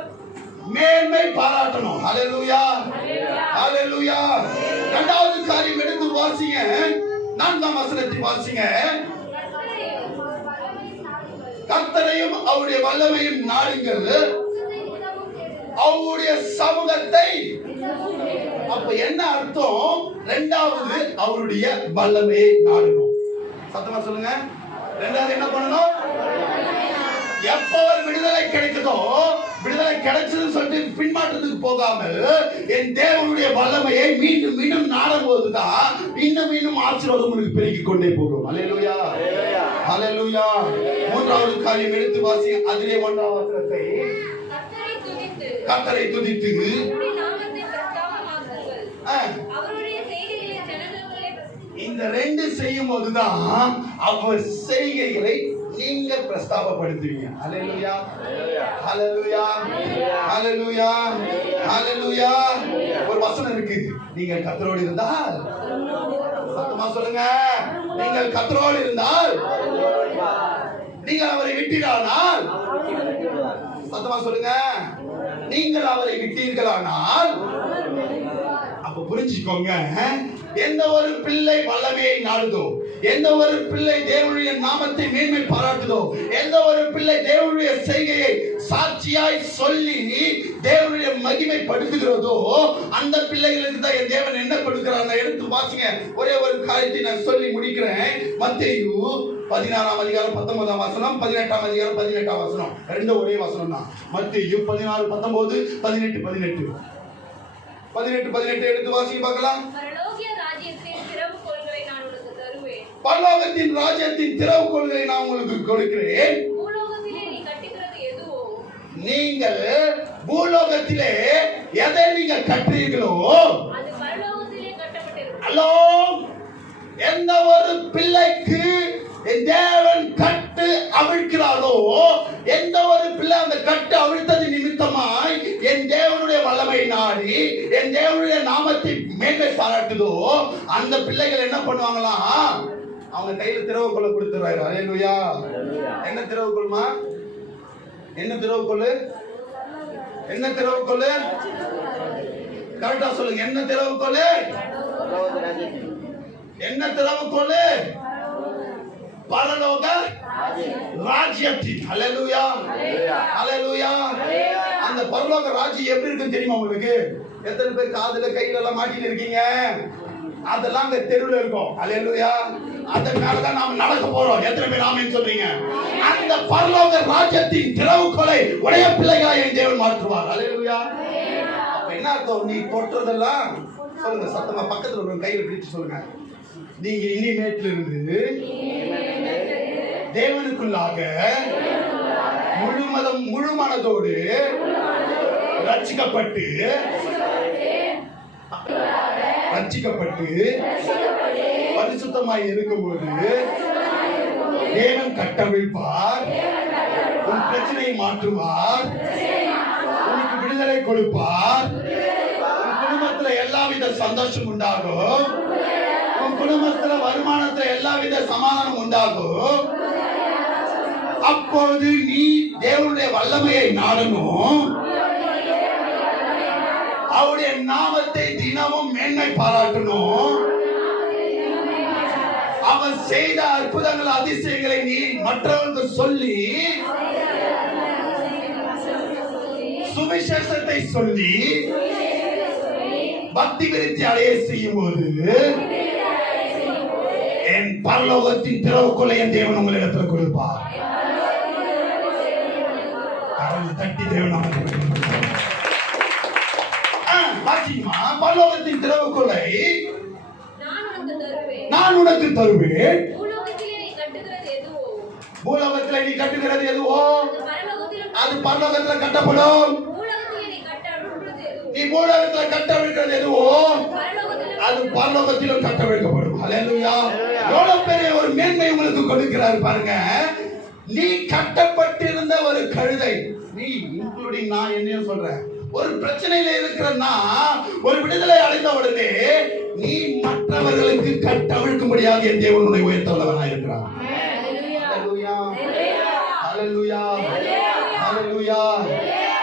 மேன்மை பாராட்டணும். ஹல்லேலூயா. ஹல்லேலூயா. இரண்டாவது காரியம் எடுத்து வாசிங்க. 4ஆம் வசனத்தை வாசிங்க. கர்த்தரையும் அவருடைய வல்லமையும் நாடுங்கள், அவருடைய சமூகத்தை அப்ப என்ன அர்த்தம்? இரண்டாவது அவருடைய வல்லமையை நாடணும். சத்தமா சொல்லுங்க. இரண்டாவது என்ன பண்ணணும்? எப்ப ஒரு விடுதலை கிடைக்குதோ, விடுதலை கிடைச்சதுன்னு சொல்லிட்டு பின்மாற்றத்துக்கு போகாமல் என் தேவனுடைய வல்லமையை மீண்டும் மீண்டும் நாடும் போதுதான் இன்னும் இன்னும் ஆசீர்வாதம் உங்களுக்கு பெருகிக் கொண்டே போகும். அல்லேலூயா, அல்லேலூயா. மூன்றாவது காரியம் எடுத்து வாசி. அதிலே 1ஆம் வசனத்தை, கர்த்தரை துதித்து இந்த ரெண்டு செய்யும் போதுதான் அவர் செய்கைகளை நீங்க பிரஸ்தாபப்படுத்துவீங்க. அல்லேலூயா, அல்லேலூயா, அல்லேலூயா, அல்லேலூயா. ஒரு வசனம் இருக்கு, நீங்கள் கர்த்தரோடு இருந்தால், சத்தமா சொல்லுங்க, நீங்கள் கர்த்தரோடு இருந்தால், நீங்கள் அவரை விட்டீர்களானால், சத்தமா சொல்லுங்க, நீங்கள் அவரை விட்டீர்களானால், அப்ப புரிஞ்சுக்கோங்க, எந்த ஒரு பிள்ளை வல்லமையை நாடுதோ, எந்த ஒரு பிள்ளை தேவனுடைய நாமத்தை மேன்மை பாராட்டுதோ, எந்த ஒரு பிள்ளை தேவனுடைய செய்கையை சாட்சியாய் சொல்லி தேவனுடைய மகிமை படுத்துகிறதோ, அந்த பிள்ளைகளுக்கு தான் என் தேவன் என்ன கொடுக்கிறார். எடுத்து வாசிங்க. ஒரே ஒரு காரியத்தை நான் சொல்லி முடிக்கிறேன். மத்தேயு 16ஆம் அதிகாரம் 19ஆம் வசனம், 18ஆம் அதிகாரம் 18ஆம் வசனம், ரெண்டு ஒரே வசனம் தான். மத்தேயு 16, 19, 18, 18, 18 எடுத்து வாசிங்க பார்க்கலாம். பரலோகத்தின் ராஜ்யத்தின் திறவுகோல்களை நான் உங்களுக்கு கொடுக்கிறேன். நீங்கள் பூலோகத்திலே எதை நீங்கள் கட்டுறீர்களோ, ஹலோ, எந்த ஒரு பிள்ளைக்கு என் தேவன் கட்டு அவிழ்க்கிறாரோ, எந்த ஒரு பிள்ளை அந்த கட்டு அவிழ்த்தது நிமித்தமாய் என் தேவனுடைய வல்லமை நாடி என் தேவனுடைய நாமத்தை மேன்மை பாராட்டுதோ, அந்த பிள்ளைகள் என்ன பண்ணுவாங்களாம்? அவங்க கையில திறவுகோலை கொடுத்துறாரு. அல்லேலூயா. என்ன திறவுகோல்மா? என்ன திறவுகோல்? என்ன திறவுகோல்? கரெக்டா சொல்லுங்க. என்ன திறவுகோல்? என்ன திறவுகோல்? பரலோக ராஜ்யத்தின். அல்லேலூயா, அல்லேலூயா. அந்த பரலோக ராஜ்யம் எப்படி இருக்குன்னு தெரியுமா உங்களுக்கு? எத்தனை பேர் காதுல கையில எல்லாம் மாட்டிட்டு இருக்கீங்க? அதெல்லாம் அங்க தெருவில் இருக்கும். அல்லேலூயா. அதன் மேலதான் நாம நடக்க போறோம். எத்தனை பேர் ஆமென் சொல்றீங்க? அந்த பரலோக ராஜ்யத்தின் திறவுகோலை உடைய பிள்ளைகளாய் என் தேவன் மாற்றுவார். அல்லேலூயா. அப்ப என்ன அர்த்தம்? நீ தொட்டதெல்லாம் சொல்லுங்க சத்தமா, பக்கத்துல ஒரு கையில பிடிச்சு சொல்லுங்க. நீங்க இனிமேட்ல இருந்து தேவனுக்குள்ளாக முழு மனதோடு ரட்சிக்கப்பட்டு பரிசுத்தமாய் இருக்கும்போது தேவன் கட்டவிழ்ப்பார், உன் பிரச்சனையை மாற்றுவார், உனக்கு விடுதலை கொடுப்பார், உன் குடும்பத்துல எல்லாவித சந்தோஷம் உண்டாகும், உன் குடும்பத்துல வருமானத்துல எல்லாவித சமாதானம் உண்டாகும். அப்போது நீ தேவனுடைய வல்லமையை நாடணும், அவருடைய நாமத்தை தினமும் மேன்மை பாராட்டணும். அவர் செய்த அற்புதங்கள் அதிசயங்களை நீ மற்றவர்களுக்கு சொல்லி சுவிசேஷத்தை சொல்லி பக்தி விருத்தி அடைய செய்யும் போது என் பரலோகத்தின் திறவுகோலை என் தேவன் உங்களிடத்தில் கொடுப்பார். தட்டி தேவன் பரலோகத்தின் திறவுகோலை நான் உனக்கு தருவேன். பூலோகத்தில் நீ கட்டுகிறது எதுவோ அது பரலோகத்தில் கட்டப்படும். நீ பூலோகத்தில் கட்டவிழ்க்கிறது எதுவோ அது பரலோகத்திலும் கட்டவிழ்க்கப்படும். அல்லேலூயா. எவ்வளவு பெரிய ஒரு மேன்மை உங்களுக்கு கொடுக்கிறார் பாருங்க. நீ கட்டப்பட்டிருந்த ஒரு கழுதை, நீ இன்க்ளூடிங் நான் என்னையும் சொல்றேன், ஒரு பிரச்சனையில இருக்கிறன்னா ஒரு விடுதலை அடைந்த உடனே நீ மற்றவர்களுக்கு கட்டவிழ்க்கும்படியாக என் தேவனுடைய உயர்த்தவளவனாக இருக்கிறார். அல்லேலூயா, அல்லேலூயா, அல்லேலூயா.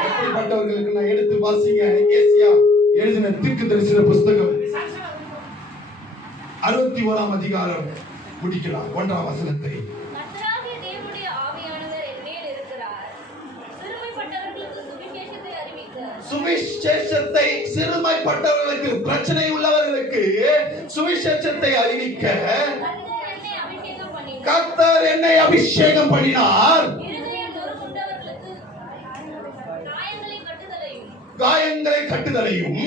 எப்படிப்பட்டவர்களுக்கு நான் எடுத்து வாசிங்க. ஏசியா எழுதின தீர்க்கதரிசன புஸ்தகம் 61ஆம் அதிகாரம் முடிக்கலாம் 1ஆம் வசனத்தை. சுவிசேஷத்தை சிறுமைப்பட்டவர்களுக்கு, பிரச்சனை உள்ளவர்களுக்கு சுவிசேஷத்தை அறிவிக்க கர்த்தர் என்னை அபிஷேகம் பண்ணினார். காயங்களை கட்டுதலையும்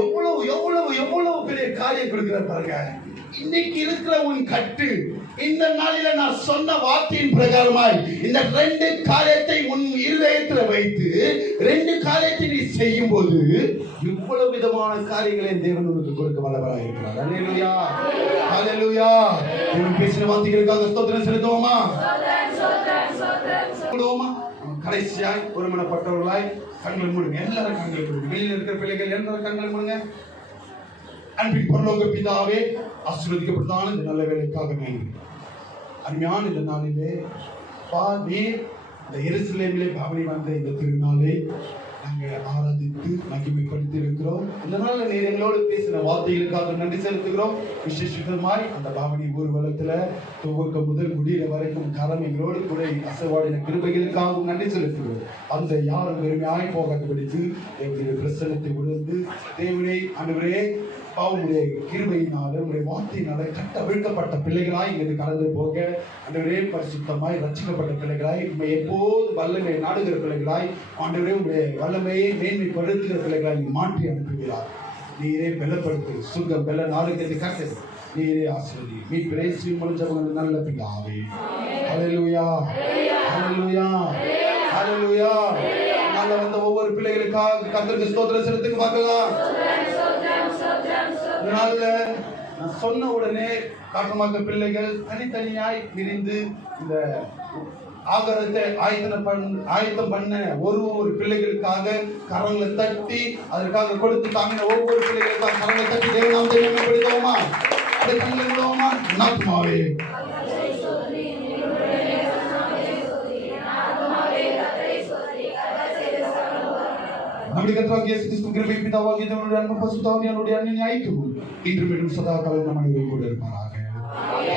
எவ்வளவு எவ்வளவு எவ்வளவு பெரிய காரியம் கொடுக்கிற பாருங்க. இன்னைக்கு இருக்கிற உன் கட்டு, இந்த நாளில நான் சொன்ன வார்த்தையின் பிரகாரமாய் இந்த 2 காரியத்தை உன் இருதயத்தில் வைத்து 2 காரியத்தை நீ செய்யும் போது இவ்வளவு விதமான காரியங்களை தேவன் உனக்கு கொடுக்க வல்லவராய் இருக்கிறார். அல்லேலூயா, அல்லேலூயா. தேவன் பேசின வார்த்தைகளுக்காக ஸ்தோத்திரம் செலுத்துவோமா? கடைசியாய் ஒருமனப்பட்டவர்களாய் கண்களை மூடுங்க. எல்லாரும் கண்களை மூடுங்க. வெளியில் இருக்கிற பிள்ளைகள் எல்லாரும் கண்களை மூடுங்க. அன்பின் பரலோக பிதாவே, ஆசீர்வதிக்கப்பட்டதான இந்த நல்ல வேலைக்காக நன்றி. அருமையான இந்த நாளிலே நீர் இந்த எருசலேமிலே பவனி வந்த இந்த திருநாளை நாங்கள் ஆராதித்து மகிமைப்படுத்தி இருக்கிறோம். இந்த நாளில் நீர் எங்களோடு பேசின வார்த்தைகளுக்காக நன்றி செலுத்துகிறோம். விசேஷமாய் அந்த பவனி ஊர்வலத்தில் துவக்க முதல் முடிகிற வரைக்கும் கரம் எங்களோடு கூட அசைவாடின கிருபைகளுக்காகவும் நன்றி செலுத்துகிறோம். அந்த யாரும் பெருமையாய் போகாதபடிக்கு எங்களுடைய பிரசனத்தை உணர்ந்து தேவனே ஆண்டவரே பாவமுடைய கிருபையினால உங்களுடைய வார்த்தையினால கட்டவிழ்க்கப்பட்ட பிள்ளைகளாய் இங்கு கடந்து போக ஆண்டவரே பரிசுத்தமாய் ரட்சிக்கப்பட்ட பிள்ளைகளாய் உண்மை எப்போது வல்லமை நாடுகிற பிள்ளைகளாய் ஆண்டவரே உங்களுடைய வல்லமையை மேன்மைப்படுத்துகிற பிள்ளைகளாய் மாற்றி அனுப்புகிறார். நீரே பலப்படுத்து, சுகம் பல நாளுக்கு காட்டுது. நீரே ஆசீர்வதி. மீட்பரே ஸ்ரீமன் ஜெபங்கள் நல்ல பிதாவே. ஹல்லேலூயா, ஹல்லேலூயா, ஹல்லேலூயா. நாங்க வந்த ஒவ்வொரு பிள்ளைகளுக்காக கர்த்தருக்கு ஸ்தோத்திரம் செலுத்துங்க பார்க்கலாம். இதனால நான் சொன்ன உடனே காட்டமாக பிள்ளைகள் தனித்தனியாய் விரிந்து இந்த ஆகாரத்தை ஆயத்தம் பண்ண ஒவ்வொரு பிள்ளைகளுக்காக கரங்களை தட்டி அதற்காக கொடுத்து தாங்கின ஒவ்வொரு பிள்ளைகளுக்காக கரங்களை தட்டி தேவனாமத்தை மேம்படுத்துவோமா? அதை கண்டுவிடுவோமா? நாத்மாவே நம்முடைய கர்த்தராகிய இயேசு கிறிஸ்து கிருபை பிதாவாகிய தேவனுடைய அன்பும் பரிசுத்தாவியானவருடைய அன்பின் ஐக்கியமும் இன்று மீண்டும் சதா காலம் நம் அனைவரோடும் கூட இருப்பாராக.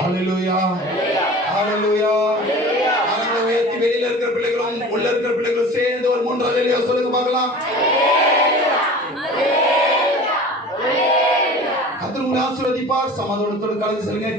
ஹல்லேலூயா, ஹல்லேலூயா, ஹல்லேலூயா. வெளியில இருக்கிற பிள்ளைகளும் உள்ள இருக்கிற பிள்ளைகளும் சேர்ந்து ஒரு 3 ஹல்லேலூயா சொல்லுங்க பார்க்கலாம். கர்த்தர் உங்களை ஆசீர்வதிப்பார். சமாதானத்தோடு கலந்து செல்லுங்க.